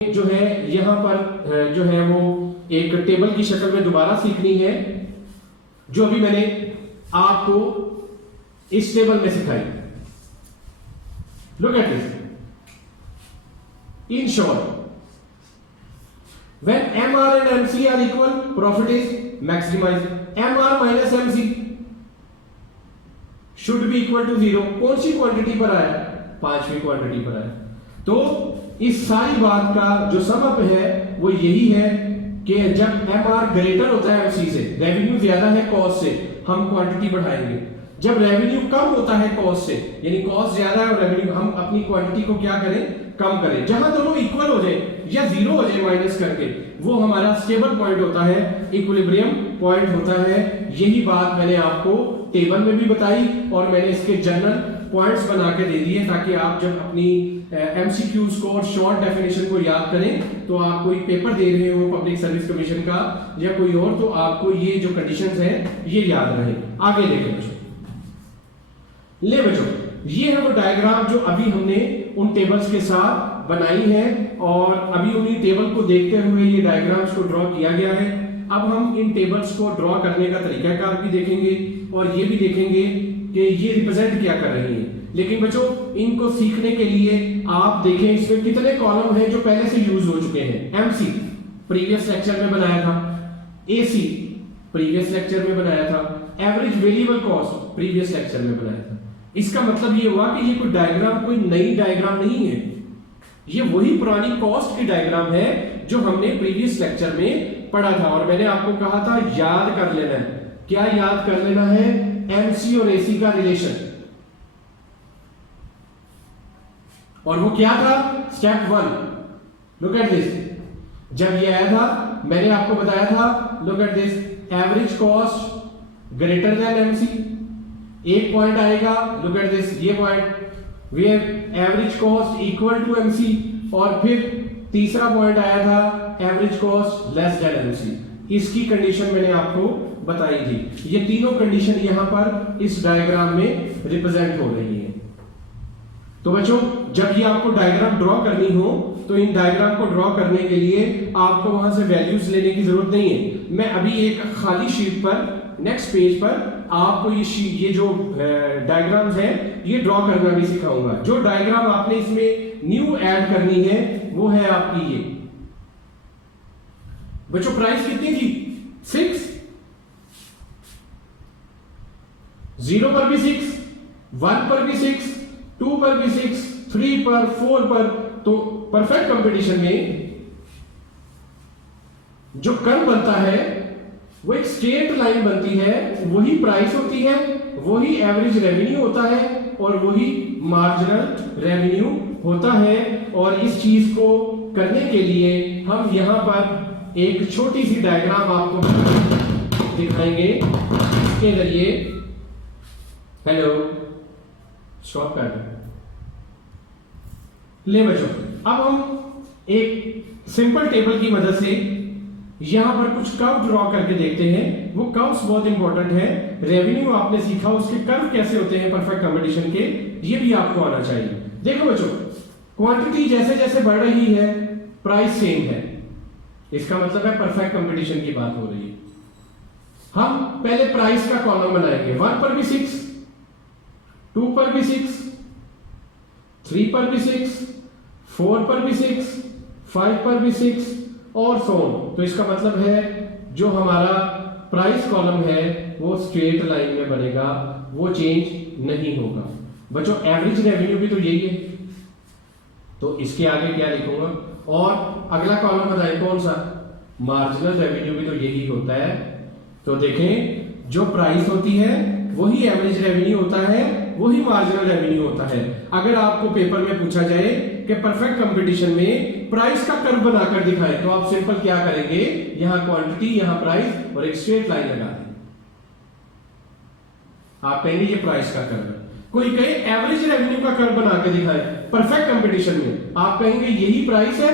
जो है यहाँ पर जो है वो एक टेबल की शक्ल में दोबारा सीखनी है जो अभी मैंने आपको इस टेबल में सिखाई। Look at this. In short, when MR and MC are equal, profit is maximized. MR minus MC should be equal to 0. कौन सी क्वांटिटी पर आया? पांचवी क्वांटिटी पर आया। तो इस सारी बात का जो सबब है वो यही है कि जब MR ग्रेटर होता है MC से, रेवेन्यू ज्यादा है कॉस्ट से, हम क्वांटिटी बढ़ाएंगे। जब रेवेन्यू कम होता है कॉस्ट से, यानी कॉस्ट ज्यादा है और रेवेन्यू, हम अपनी क्वांटिटी को क्या करें? कम करें। जहां दोनों इक्वल हो जाए या जीरो हो जाए माइनस करके, वो हमारा स्टेबल पॉइंट होता है, इक्विलिब्रियम पॉइंट होता है। यही बात मैंने आपको टेबल में भी बताई और मैंने इसके जनरल पॉइंट्स बना के दे दिए ताकि आप जब अपनी एमसीक्यूज को और शॉर्ट डेफिनेशन को याद करें तो आप कोई पेपर दे रहे हो पब्लिक सर्विस कमीशन का या कोई और, तो आपको ये जो कंडीशंस हैं ये याद रहे। आगे देखें बच्चों। ले बच्चों, ये है वो डायग्राम जो अभी हमने उन टेबल्स के साथ बनाई है और अभी उन्हीं टेबल को देखते हुए ये डायग्राम्स को ड्रॉ किया गया है। अब हम इन टेबल्स को ड्रॉ करने का तरीकाकार भी देखेंगे और ये भी देखेंगे कि ये रिप्रेजेंट क्या कर रही है। लेकिन बच्चों, इनको सीखने के लिए आप देखें इसमें कितने कॉलम हैं जो पहले से यूज हो चुके हैं। एमसी प्रीवियस लेक्चर में बनाया था, एसी प्रीवियस लेक्चर में बनाया था, average variable cost previous lecture में बनाया था। इसका मतलब ये हुआ कि ये कोई डायग्राम कोई नई डायग्राम नहीं है, ये वही पुरानी कॉस्ट की डायग्राम है जो हमने प्रीवियस लेक्चर में पढ़ा था। और मैंने आपको कहा था याद कर लेना है। क्या याद कर लेना है? एमसी और एसी का रिलेशन। और वो क्या था? स्टेप 1। Look at this. जब ये आया था मैंने आपको बताया था, look at this, average cost greater than MC. एक पॉइंट आएगा, लुक एट दिस, ये point where average cost equal to MC. और फिर तीसरा पॉइंट आया था average cost less than MC. इसकी कंडीशन मैंने आपको बताई थी। ये तीनों कंडीशन यहां पर इस डायग्राम में रिप्रेजेंट हो रही है। तो बच्चों, जब ये आपको डायग्राम ड्रॉ करनी हो तो इन डायग्राम को ड्रॉ करने के लिए आपको वहां से वैल्यूज लेने की जरूरत नहीं है। मैं अभी एक खाली शीट पर, नेक्स्ट पेज पर आपको ये जो डायग्राम्स हैं ये ड्रॉ करना भी सिखाऊंगा। जो डायग्राम आपने इसमें न्यू ऐड करनी है वो है आपकी ये। बच्चों, प्राइस कितनी थी? 6। 0 पर भी 6, 1 पर भी 6, 2 पर भी 6, 3 पर, 4 पर। तो परफेक्ट कंपटीशन में जो कर्व बनता है वो एक स्ट्रेट लाइन बनती है, वही प्राइस होती है, वही एवरेज रेवेन्यू होता है और वही मार्जिनल रेवेन्यू होता है। और इस चीज को करने के लिए हम यहां पर एक छोटी सी डायग्राम आपको दिखाएंगे इसके जरिए। हेलो, स्टॉप कर दो। ले बच्चों, अब हम एक सिंपल टेबल की मदद से यहां पर कुछ कर्व ड्रॉ करके देखते हैं। वो कर्व्स बहुत इंपॉर्टेंट है। रेवेन्यू आपने सीखा, उसके कर्व कैसे होते हैं परफेक्ट कंपटीशन के, ये भी आपको आना चाहिए। देखो बच्चों, क्वांटिटी जैसे जैसे बढ़ रही है प्राइस सेम है, इसका मतलब है परफेक्ट कंपटीशन की बात हो रही है। हम पहले प्राइस का कॉलम बनाएंगे। 1 पर भी 6, 2 पर भी 6, 3 पर भी 6, 4 पर भी 6, 5 पर भी 6 और सो ऑन। तो इसका मतलब है जो हमारा प्राइस कॉलम है वो स्ट्रेट लाइन में बनेगा, वो चेंज नहीं होगा। बच्चों, एवरेज रेवेन्यू भी तो यही है, तो इसके आगे क्या लिखूंगा? और अगला कॉलम बताइए कौन सा? मार्जिनल रेवेन्यू भी तो यही होता है। तो देखें, जो प्राइस होती है वही एवरेज रेवेन्यू होता है, वही मार्जिनल रेवेन्यू होता है। अगर आपको पेपर में पूछा जाए कि परफेक्ट कंपटीशन में प्राइस का कर्व बनाकर दिखाएं, तो आप सिंपल क्या करेंगे? यहां क्वांटिटी, यहां प्राइस और एक स्ट्रेट लाइन लगा दें। आप कहेंगे ये प्राइस का कर्व है। कोई कहे एवरेज रेवेन्यू का कर्व बना के दिखाएं परफेक्ट कंपटीशन में, आप कहेंगे यही प्राइस है,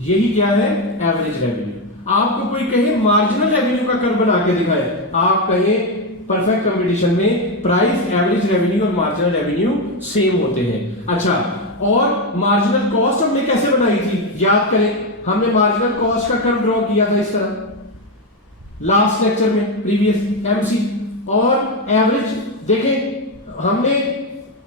यही क्या है? Average revenue. आपको कोई कहे मार्जिनल रेवेन्यू का कर्व बना के दिखाएं, आप कहें परफेक्ट कंपटीशन में प्राइस, एवरेज रेवेन्यू और मार्जिनल रेवेन्यू सेम होते हैं। अच्छा, और मार्जिनल कॉस्ट हमने कैसे बनाई थी, याद करें, हमने मार्जिनल कॉस्ट का कर्व ड्रॉ किया था इस तरह लास्ट लेक्चर में, प्रीवियस एमसी। और एवरेज देखें, हमने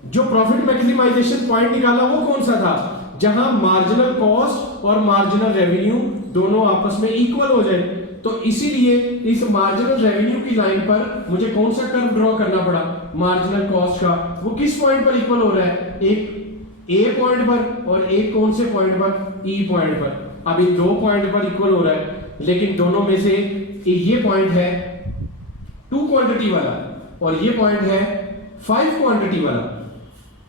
जो प्रॉफिट मैक्सिमाइजेशन पॉइंट निकाला वो कौन सा था, जहां मार्जिनल कॉस्ट और मार्जिनल रेवेन्यू दोनों आपस में इक्वल हो जाए। तो इसीलिए इस मार्जिनल रेवेन्यू की लाइन पर मुझे कौन सा कर्व ड्रॉ करना पड़ा, मार्जिनल कॉस्ट का। वो किस पॉइंट पर इक्वल हो रहा है, एक ए पॉइंट पर और एक कौन से पॉइंट पर, ई पॉइंट पर। अब इन दो पॉइंट पर इक्वल हो रहा है, लेकिन दोनों में से ये पॉइंट है 2 क्वांटिटी वाला और ये पॉइंट है 5 क्वांटिटी वाला।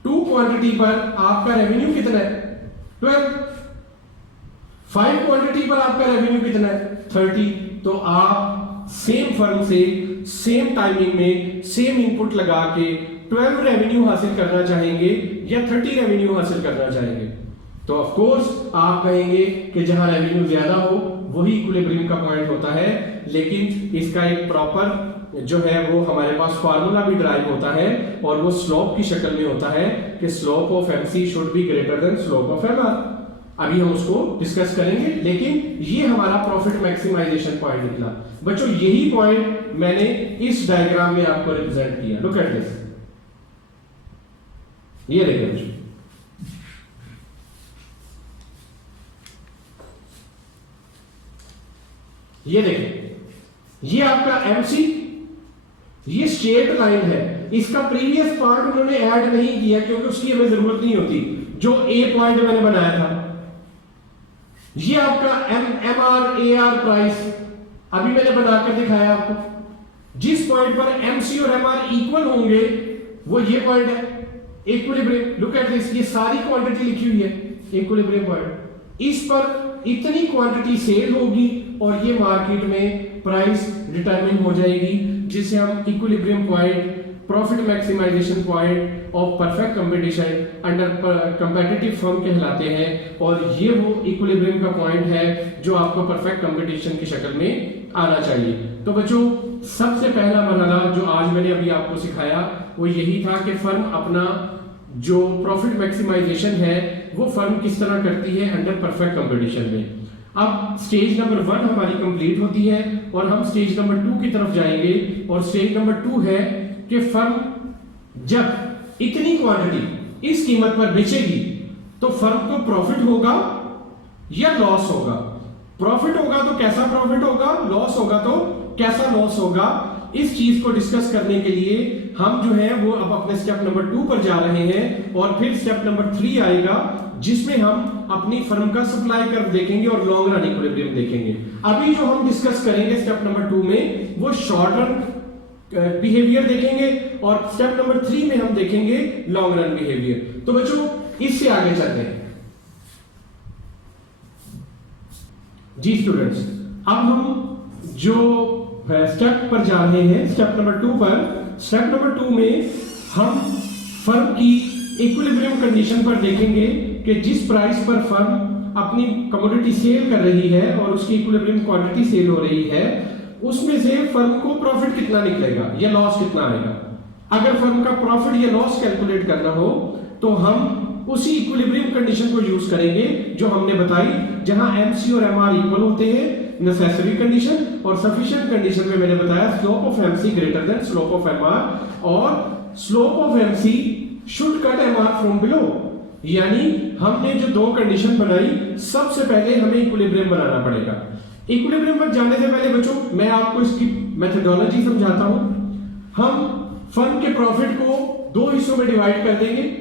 2 क्वांटिटी पर आपका रेवेन्यू कितना है, 12। 5 क्वांटिटी पर आपका रेवेन्यू कितना है, 30। तो आप सेम फर्म से सेम टाइमिंग में सेम इनपुट लगा के 12 रेवेन्यू हासिल करना चाहेंगे या 30 रेवेन्यू हासिल करना चाहेंगे, तो ऑफ कोर्स आप कहेंगे कि जहां रेवेन्यू ज्यादा हो वही इक्विलिब्रियम का पॉइंट होता है। लेकिन इसका एक प्रॉपर जो है वो हमारे पास फार्मूला भी ड्राइव होता है और वो स्लोप की शक्ल में होता है कि slope of MC should be greater than slope of MR. अभी हम उसको डिस्कस करेंगे, लेकिन ये हमारा प्रॉफिट मैक्सिमाइजेशन पॉइंट निकला। बच्चों यही पॉइंट मैंने इस डायग्राम में आपको रिप्रेजेंट किया। लुक एट दिस, ये देखिए बच्चों, ये देखिए, ये आपका एमसी, ये स्ट्रेट लाइन है। इसका प्रीवियस पार्ट उन्होंने ऐड नहीं किया क्योंकि उसकी हमें जरूरत नहीं होती, जो ए पॉइंट मैंने बनाया था। ये आपका एमआर एआर प्राइस अभी मैंने बनाकर दिखाया आपको। जिस पॉइंट पर एमसी और एमआर इक्वल होंगे वो ये पॉइंट है, इक्विलिब्रियम। लुक एट दिस, ये सारी क्वांटिटी लिखी हुई है, इक्विलिब्रियम पॉइंट। इस पर इतनी क्वांटिटी सेल होगी और ये मार्केट में प्राइस डिटरमिन हो जाएगी, जिसे हम equilibrium point, profit maximization point of perfect competition under competitive firm कहलाते हैं। और ये वो इक्विलिब्रियम का पॉइंट है जो आपको परफेक्ट कंपटीशन की शक्ल में आना चाहिए। तो बच्चों सबसे पहला मरहला जो आज मैंने अभी आपको सिखाया वो यही था कि फर्म अपना जो प्रॉफिट मैक्सिमाइजेशन है वो फर्म किस तरह करती है अंडर परफेक्ट कंपटीशन में। अब स्टेज नंबर 1 हमारी कंप्लीट होती है और हम स्टेज नंबर 2 की तरफ जाएंगे। और स्टेज नंबर 2 है कि फर्म जब इतनी क्वांटिटी इस कीमत पर बेचेगी तो फर्म को प्रॉफिट होगा या लॉस होगा। प्रॉफिट होगा तो कैसा प्रॉफिट होगा, लॉस होगा तो कैसा लॉस होगा। इस चीज को डिस्कस करने के लिए हम जो है वो अब अपने स्टेप नंबर 2 पर जा रहे हैं और फिर स्टेप नंबर 3 आएगा जिसमें हम अपनी फर्म का सप्लाई कर्व देखेंगे और लॉन्ग रन इक्विलिब्रियम देखेंगे। अभी जो हम डिस्कस करेंगे स्टेप नंबर 2 में वो शॉर्ट रन बिहेवियर देखेंगे और स्टेप नंबर 3 में हम देखेंगे लॉन्ग रन बिहेवियर। तो बच्चों इससे आगे चलते हैं जी स्टूडेंट्स। अब हम जो स्टेप पर जा रहे हैं, स्टेप नंबर 2 पर। स्टेप नंबर 2 में हम फर्म की इक्विलिब्रियम कंडीशन पर देखेंगे कि जिस प्राइस पर फर्म अपनी कमोडिटी सेल कर रही है और उसकी इक्विलिब्रियम क्वांटिटी सेल हो रही है उसमें से फर्म को प्रॉफिट कितना निकलेगा या लॉस कितना आएगा। अगर फर्म का प्रॉफिट या लॉस कैलकुलेट करना हो तो हम उसी इक्विलिब्रियम कंडीशन को यूज करेंगे जो हमने बताई, जहां एमसी और एमआर इक्वल होते हैं, नेसेसरी कंडीशन। और सफिशिएंट कंडीशन में मैंने बताया slope of MC greater than slope of MR और slope of MC should cut MR from below. यानी हमने जो दो कंडीशन बनाई, सबसे पहले हमें इक्विलिब्रियम बनाना पड़ेगा। इक्विलिब्रियम पर जाने से पहले बच्चों मैं आपको इसकी मेथोडोलॉजी समझाता हूं। हम फर्म के प्रॉफिट को दो हिस्सों में डिवाइड कर देंगे।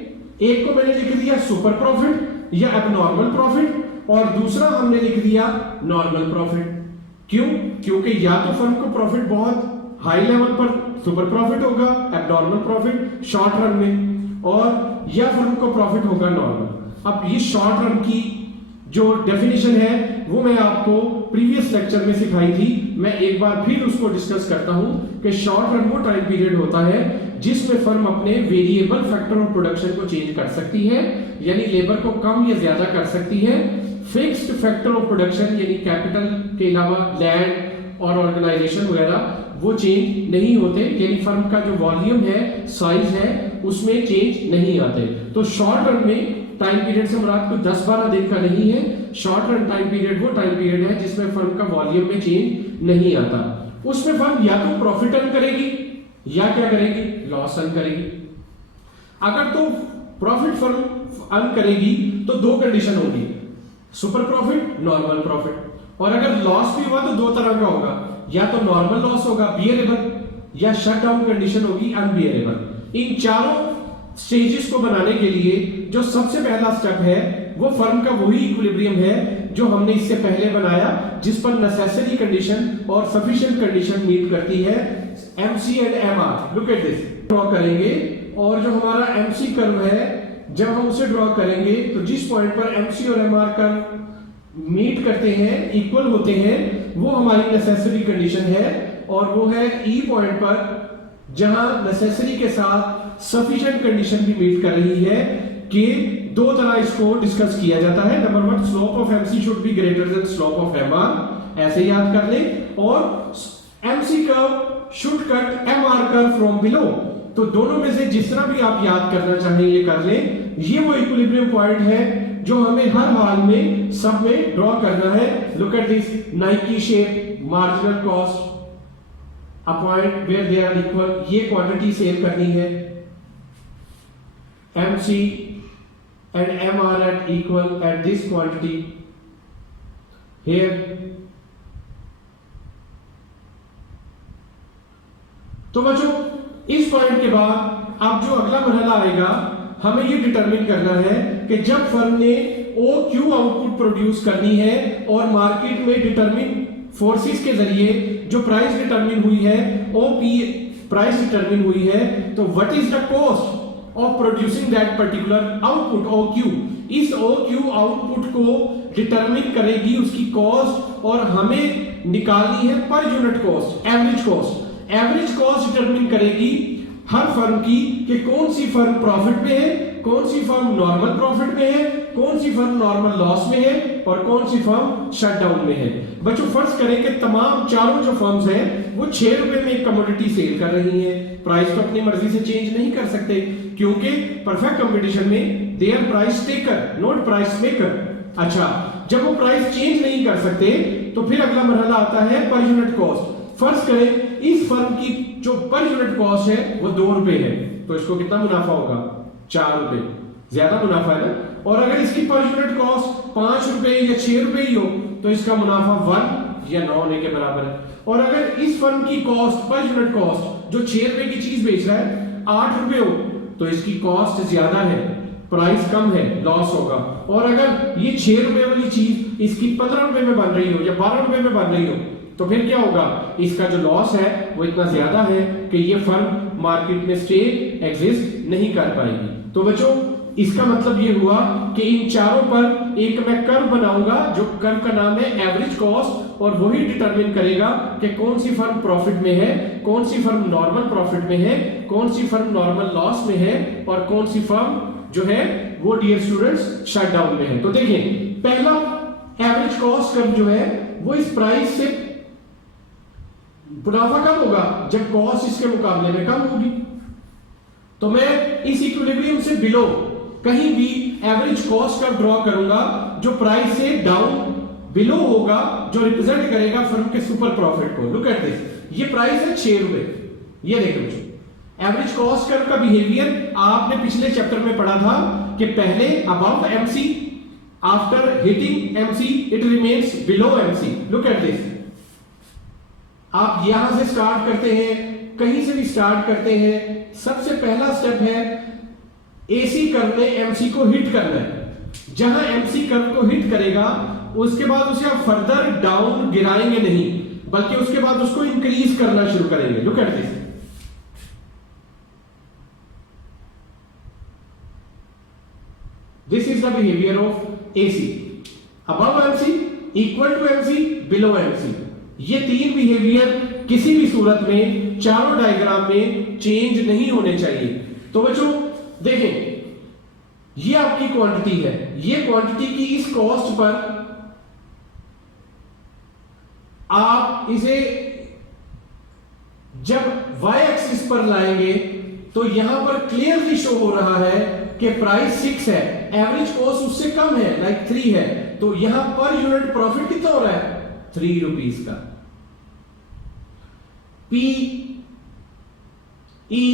एक को मैंने लिख दिया सुपर प्रॉफिट या एबनॉर्मल प्रॉफिट और दूसरा हमने लिख दिया नॉर्मल प्रॉफिट। क्यों? क्योंकि या तो फर्म को प्रॉफिट बहुत हाई लेवल पर सुपर प्रॉफिट होगा, एबनॉर्मल प्रॉफिट शॉर्ट रन में, और या फर्म को प्रॉफिट होगा नॉर्मल। अब ये शॉर्ट रन की जो डेफिनेशन है वो मैं आपको प्रीवियस लेक्चर में सिखाई थी। मैं एक बार फिर उसको डिस्कस करता हूं कि शॉर्ट रन वो टाइम पीरियड होता है जिसमें फर्म अपने वेरिएबल फैक्टर ऑफ प्रोडक्शन को चेंज कर सकती है, यानी लेबर को कम या ज्यादा कर सकती है। फिक्स्ड फैक्टर ऑफ प्रोडक्शन यानी कैपिटल के अलावा लैंड और ऑर्गेनाइजेशन वगैरह वो चेंज नहीं होते, यानी फर्म का जो वॉल्यूम है, साइज है, उसमें चेंज नहीं आते। तो शॉर्ट रन में टाइम पीरियड से मुराद कोई 10-12 दिन का नहीं है। शॉर्ट रन टाइम पीरियड वो टाइम पीरियड है जिसमें फर्म का वॉल्यूम में चेंज नहीं आता। उसमें फर्म या तो प्रॉफिट अर्न करेगी या क्या करेगी, लॉस अर्न करेगी। अगर तो प्रॉफिट फर्म अर्न करेगी तो दो कंडीशन होगी, सुपर प्रॉफिट, नॉर्मल प्रॉफिट। और अगर लॉस भी हुआ तो दो तरह का होगा, या तो नॉर्मल लॉस होगा बियरेबल, या शट डाउन कंडीशन होगी अनबियरेबल। इन चारों स्टेजेस को बनाने के लिए जो सबसे पहला स्टेप है वो फर्म का वही इक्विलिब्रियम है जो हमने इससे पहले बनाया, जिस पर नेसेसरी कंडीशन और सफिशिएंट कंडीशन मीट करती है, MC and MR. Look at this, draw करेंगे और जो हमारा एमसी कर्व है जब हम उसे ड्रॉ करेंगे तो जिस पॉइंट पर एमसी और एमआर कर्व मीट करते हैं, इक्वल होते हैं, वो हमारी नेसेसरी कंडीशन है। और वो है ई पॉइंट पर जहां नेसेसरी के साथ सफिशिएंट कंडीशन भी मीट कर रही है। कि दो तरह इसको डिस्कस किया जाता है। Number 1, slope of MC should be greater than slope of MR, ऐसे याद कर ले। और MC curve should cut MR curve from below. तो दोनों में से जिस तरह भी आप याद करना चाहें ये कर ले। ये वो इक्विलिब्रियम पॉइंट है जो हमें हर हाल में सब में ड्रॉ करना है। Look at this, Nike shape, marginal cost, a point where they are equal, ये क्वांटिटी सेव करनी है। MC and MR at equal at this quantity here। तो बच्चों इस पॉइंट के बाद अब जो अगला मरहला आएगा, हमें ये डिटरमिन करना है कि जब फर्म ने OQ आउटपुट प्रोड्यूस करनी है और मार्केट में डिटरमिन फोर्सेस के जरिए जो प्राइस डिटरमिन हुई है, OP प्राइस डिटरमिन हुई है, तो what is the cost of producing that particular output OQ। इस OQ आउटपुट को डिटरमिन करेगी उसकी कॉस्ट, और हमें निकालनी है per unit cost, average cost. Average cost determine करेगी हर फर्म की कि कौन सी फर्म प्रॉफिट में है, कौन सी फर्म नॉर्मल प्रॉफिट में है, कौन सी फर्म नॉर्मल लॉस में है और कौन सी फर्म शटडाउन में है। बच्चों फर्ज करें कि तमाम चारों जो फर्म्स हैं वो 6 रुपए में एक कमोडिटी सेल कर रही हैं। प्राइस तो अपनी मर्जी से चेंज नहीं कर सकते क्योंकि परफेक्ट कंपटीशन में they are price taker not price maker. अच्छा, जब वो प्राइस चेंज नहीं कर सकते तो फिर अगला मरहला आता है पर यूनिट कॉस्ट। फर्ज करें इस फर्म की जो पर यूनिट कॉस्ट है वो 2 रुपए है, तो इसको कितना मुनाफा होगा, 4 रुपए, ज्यादा मुनाफा है ना। और अगर इसकी पर यूनिट कॉस्ट 5 रुपए या 6 रुपए ही हो तो इसका मुनाफा 1 या 9 होने के बराबर है। और अगर इस फर्म की कॉस्ट पर यूनिट कॉस्ट जो 6 रुपए की चीज बेच रहा है 8 रुपए हो तो इसकी कॉस्ट ज्यादा है, प्राइस कम है, लॉस होगा। और अगर ये 6 रुपए वाली चीज इसकी 15 रुपए में बन रही हो या 12 रुपए में बन रही हो तो फिर क्या होगा, इसका जो लॉस है वो इतना ज्यादा है कि ये फर्म मार्केट में स्टे एग्जिस्ट नहीं कर पाएगी। तो बच्चों इसका मतलब ये हुआ कि इन चारों पर एक मैं कर्व बनाऊंगा, जो कर्व का नाम है एवरेज कॉस्ट, और वही डिटरमिन करेगा कि कौन सी फर्म प्रॉफिट में है, कौन सी फर्म नॉर्मल प्रॉफिट में है, कौन सी फर्म नॉर्मल लॉस में है और कौन सी फर्म जो है वो डियर स्टूडेंट्स शटडाउन में है। तो देखें पहला एवरेज कॉस्ट कर्व जो है वो इस प्राइस से मुनाफा कम होगा जब कॉस्ट इसके मुकाबले में कम होगी। तो मैं इस इक्विलिब्रियम से बिलो कहीं भी एवरेज कॉस्ट का ड्रॉ करूंगा जो प्राइस से डाउन बिलो होगा, जो रिप्रेजेंट करेगा फर्म के सुपर प्रॉफिट को। लुक एट दिस, ये प्राइस है 6 रुपए, ये देखो एवरेज कॉस्ट कर्व का बिहेवियर आपने पिछले चैप्टर में पढ़ा था कि पहले above MC, after hitting MC it remains below MC. Look at this, आप यहां से स्टार्ट करते हैं, कहीं से भी स्टार्ट करते हैं, सबसे पहला स्टेप है एसी कर्व ने एमसी को हिट करना है। जहां एमसी कर्व को हिट करेगा उसके बाद उसे आप फर्दर डाउन गिराएंगे नहीं, बल्कि उसके बाद उसको इंक्रीज करना शुरू करेंगे। Look at this, this is the behaviour of AC, above MC, equal to MC, below MC. ये तीन बिहेवियर किसी भी सूरत में चारों डायग्राम में चेंज नहीं होने चाहिए। तो बच्चों देखें, ये आपकी क्वांटिटी है, ये क्वांटिटी की इस कॉस्ट पर आप इसे जब y एक्सिस पर लाएंगे तो यहां पर क्लियरली शो हो रहा है कि प्राइस 6 है, एवरेज कॉस्ट उससे कम है, लाइक 3 है, तो यहां पर यूनिट प्रॉफिट कितना हो रहा है? 3 रुपीस का। P, E,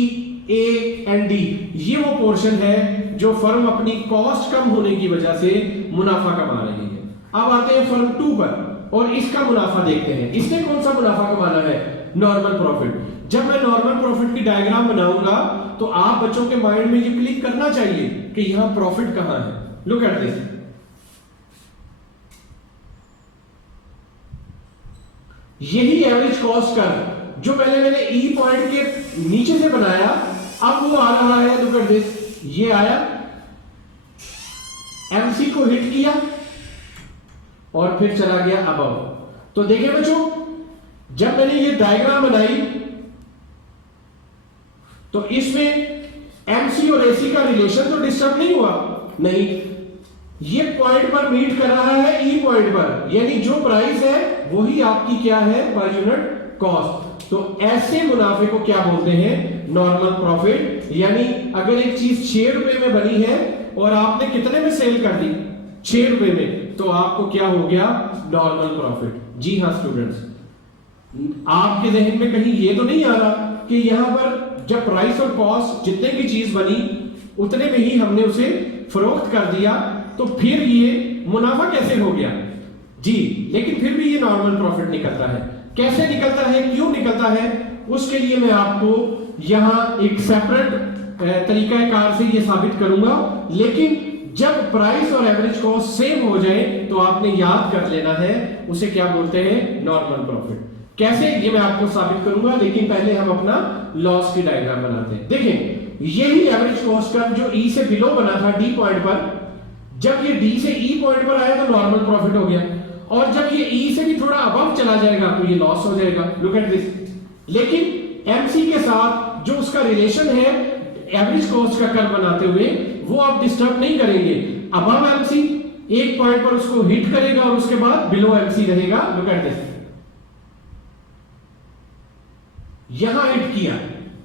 A and D, ये वो पोर्शन है जो फर्म अपनी कॉस्ट कम होने की वजह से मुनाफा कमा रही है। अब आते हैं फर्म 2 पर और इसका मुनाफा देखते हैं। इसने कौन सा मुनाफा कमाना है? Normal profit. जब मैं नॉर्मल प्रॉफिट की डायग्राम बनाऊंगा तो आप बच्चों के माइंड में ये क्लिक करना चाहिए कि यहां प्रॉफिट कहां है। लुक एट दिस, यही एवरेज कॉस्ट कर्व जो पहले मैंने ई पॉइंट के नीचे से बनाया, अब वो आ रहा है। लुक एट दिस, ये आया, एमसी को हिट किया और फिर चला गया अबव। तो देखिए बच्चों, जब मैंने ये डायग्राम बनाई तो इसमें एमसी और एसी का रिलेशन तो डिस्टर्ब नहीं हुआ, नहीं, ये पॉइंट पर मीट कर रहा है ई पॉइंट पर, यानी जो प्राइस है वही आपकी क्या है? Per unit cost. तो ऐसे मुनाफे को क्या बोलते हैं? Normal profit. यानी अगर एक चीज 6 रुपए में बनी है और आपने कितने में सेल कर दी? 6 रुपए में, तो आपको क्या हो गया? Normal profit. जी हां स्टूडेंट्स, आपके जहन में कहीं ये तो नहीं आ रहा कि यहां पर जब प्राइस और कॉस्ट जितने की चीज बनी उतने में ही हमने उसे फरोख्त कर दिया, तो फिर ये मुनाफा कैसे हो गया? जी, लेकिन फिर भी ये नॉर्मल प्रॉफिट निकलता है। कैसे निकलता है, क्यों निकलता है, उसके लिए मैं आपको यहां एक सेपरेट तरीकाकार से ये साबित करूंगा। लेकिन जब प्राइस और एवरेज कॉस्ट सेम हो जाए तो आपने याद कर लेना है उसे क्या बोलते हैं? Normal profit. कैसे, ये मैं आपको साबित करूंगा, लेकिन पहले हम अपना लॉस की डायग्राम बनाते हैं। देखें, यही एवरेज कॉस्ट कर्व जो ई से बिलो बना था डी पॉइंट पर, जब ये डी से ई पॉइंट पर आया तो नॉर्मल प्रॉफिट हो गया, और जब ये ई से भी थोड़ा अबव चला जाएगा तो ये लॉस हो जाएगा। लुक एट दिस, लेकिन एमसी के साथ जो उसका रिलेशन है एवरेज कॉस्ट का कर्व बनाते हुए, वो आप डिस्टर्ब नहीं करेंगे। अबव एमसी एक पॉइंट पर उसको हिट करेगा और उसके बाद बिलो एमसी रहेगा। लुक एट दिस, यहां हिट किया,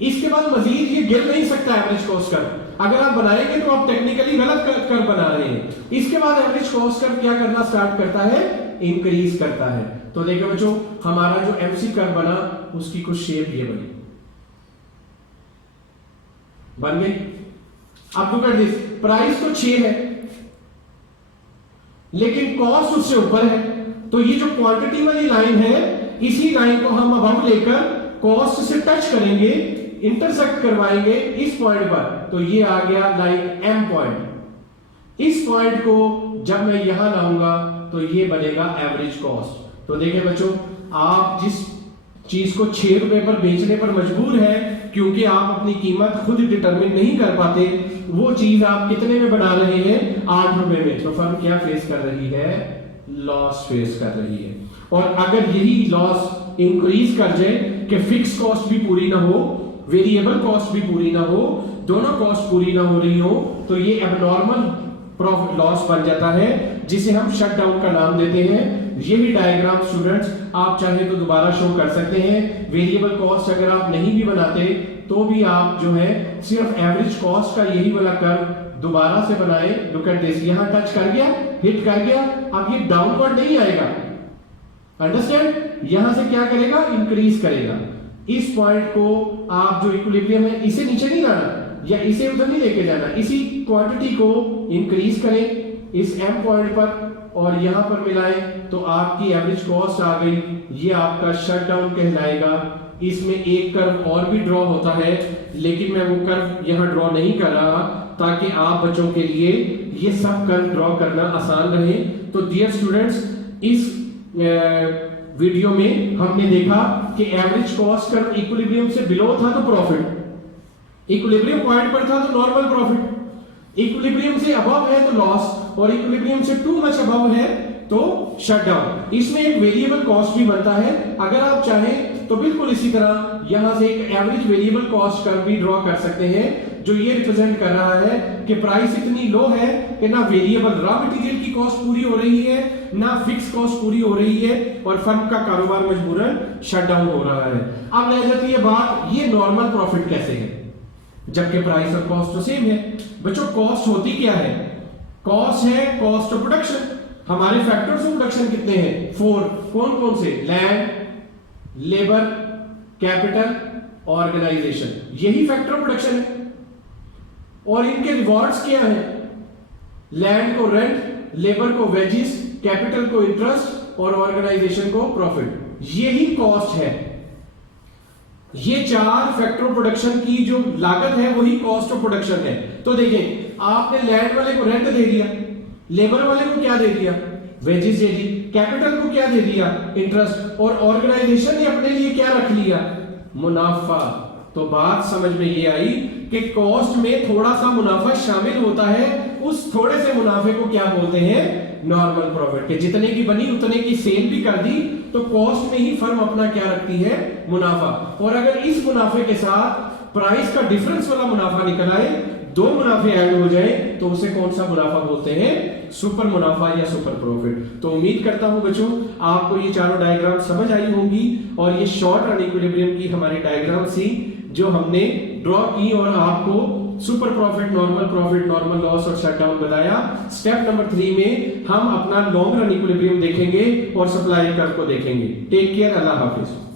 इसके बाद मजीद ये गिर नहीं सकता एवरेज कॉस्ट कर्व। अगर आप बनाएंगे तो आप टेक्निकली गलत कर्व बना रहे हैं। इसके बाद एवरेज कॉस्ट कर्व क्या करना स्टार्ट करता है? इंक्रीज करता है। तो देखो बच्चों, हमारा जो एमसी कर्व बना उसकी कुछ शेप ये बनी, बन गई। अब लुक एट दिस, प्राइस तो 6 है लेकिन कॉस्ट उससे ऊपर है, तो ये जो क्वांटिटी वाली लाइन है, इसी लाइन को हम अब लेकर कॉस्ट से टच करेंगे, इंटरसेक्ट करवाएंगे इस पॉइंट पर, तो ये आ गया लाइक एम पॉइंट। इस पॉइंट को जब मैं यहां लाऊंगा तो ये बनेगा एवरेज कॉस्ट। तो देखिए बच्चों, आप जिस चीज को 6 रुपए पर बेचने पर मजबूर है क्योंकि आप अपनी कीमत खुद डिटरमिन नहीं कर पाते, वो चीज आप कितने में बना रहे हैं? 8 रुपए में। तो फर्म क्या फेस कर रही है? लॉस फेस कर रही है। और अगर यही लॉस इंक्रीज कर जाए कि फिक्स कॉस्ट भी पूरी ना हो, वेरिएबल कॉस्ट भी पूरी ना हो, दोनों कॉस्ट पूरी ना हो रही हो, तो ये एबनॉर्मल प्रॉफिट लॉस बन जाता है, जिसे हम शटडाउन का नाम देते हैं। ये भी डायग्राम स्टूडेंट्स आप चाहे तो दोबारा शो कर सकते हैं। वेरिएबल कॉस्ट अगर आप नहीं भी बनाते तो भी आप जो है सिर्फ एवरेज कॉस्ट का यही वाला कर्व दोबारा से बनाए। लुक एट दिस, यहां टच कर गया, हिट कर गया, अब ये डाउनवर्ड नहीं आएगा, अंडरस्टैंड? यहां से क्या करेगा? इंक्रीज करेगा। इस पॉइंट को आप जो इक्विलिब्रियम है, इसे नीचे नहीं लाना या इसे उधर नहीं लेके जाना, इसी क्वांटिटी को इंक्रीज करें इस एम पॉइंट पर और यहां पर मिलाएं, तो आपकी एवरेज कॉस्ट आ गई। ये आपका शटडाउन कहलाएगा। इसमें एक कर्व और भी ड्रॉ होता है, लेकिन मैं वो कर्व यहां ड्रॉ नहीं कर रहा ताकि आप बच्चों के लिए ये सब कर्व ड्रॉ करना आसान रहे। तो डियर स्टूडेंट्स, इस वीडियो में हमने देखा कि एवरेज कॉस्ट कर्व इक्विलिब्रियम से बिलो था तो प्रॉफिट, इक्विलिब्रियम पॉइंट पर था तो नॉर्मल प्रॉफिट, इक्विलिब्रियम से अबव है तो लॉस, और इक्विलिब्रियम से टू मच अबव है तो शटडाउन। इसमें एक वेरिएबल कॉस्ट भी बनता है। अगर आप चाहें तो बिल्कुल इसी तरह यहां से एक एवरेज वेरिएबल कॉस्ट कर्व भी ड्रॉ कर सकते हैं, जो ये रिप्रेजेंट कर रहा है कि प्राइस इतनी लो है कि ना वेरिएबल रॉ मटेरियल की कॉस्ट पूरी हो रही है, ना फिक्स कॉस्ट पूरी हो रही है, और फर्म का कारोबार मजबूरन शटडाउन हो रहा है। अब रह जाती है बात, ये नॉर्मल प्रॉफिट कैसे है? जबकि प्राइस और कॉस्ट तो सेम है। बच्चों कॉस्ट होती क्या है? कॉस्ट है कॉस्ट ऑफ प्रोडक्शन। हमारे फैक्टर्स ऑफ प्रोडक्शन कितने हैं? 4। कौन कौन से? लैंड, लेबर, कैपिटल, ऑर्गेनाइजेशन, यही फैक्टर ऑफ प्रोडक्शन है। और इनके रिवॉर्ड्स क्या है? लैंड को रेंट, लेबर को वेजेस, कैपिटल को इंटरेस्ट और ऑर्गेनाइजेशन को प्रॉफिट, यही कॉस्ट है। ये 4 फैक्टर ऑफ प्रोडक्शन की जो लागत है वही कॉस्ट ऑफ प्रोडक्शन है। तो देखिए आपने लैंड वाले को रेंट दे दिया, लेबर वाले को क्या दे दिया? वेजेस दे दी, कैपिटल को क्या दे दिया? इंटरेस्ट, और ऑर्गेनाइजेशन ने अपने लिए क्या रख लिया? मुनाफा। तो बात समझ में ये आई कि कॉस्ट में थोड़ा सा मुनाफा शामिल होता है, उस थोड़े से मुनाफे को क्या बोलते हैं? Normal profit. के जितने की बनी उतने की सेल भी कर दी तो कॉस्ट में ही फर्म अपना क्या रखती है? मुनाफा। और अगर इस मुनाफे के साथ प्राइस का डिफरेंस वाला मुनाफा निकल आए, 2 मुनाफे ऐड हो जाए, तो उसे कौन सा मुनाफा बोलते हैं? सुपर मुनाफा या सुपर प्रॉफिट। तो उम्मीद करता हूं बच्चों आपको ये चारों डायग्राम समझ आई होंगी और ये शॉर्ट रन इक्विलिब्रियम की हमारी डायग्राम थी जो हमने ड्रॉ की और आपको super profit, normal profit, normal loss और शटडाउन बताया। स्टेप नंबर 3 में हम अपना लॉन्ग रन इक्विलिब्रियम देखेंगे और सप्लाई कर्व को देखेंगे। टेक केयर, अल्लाह हाफिज।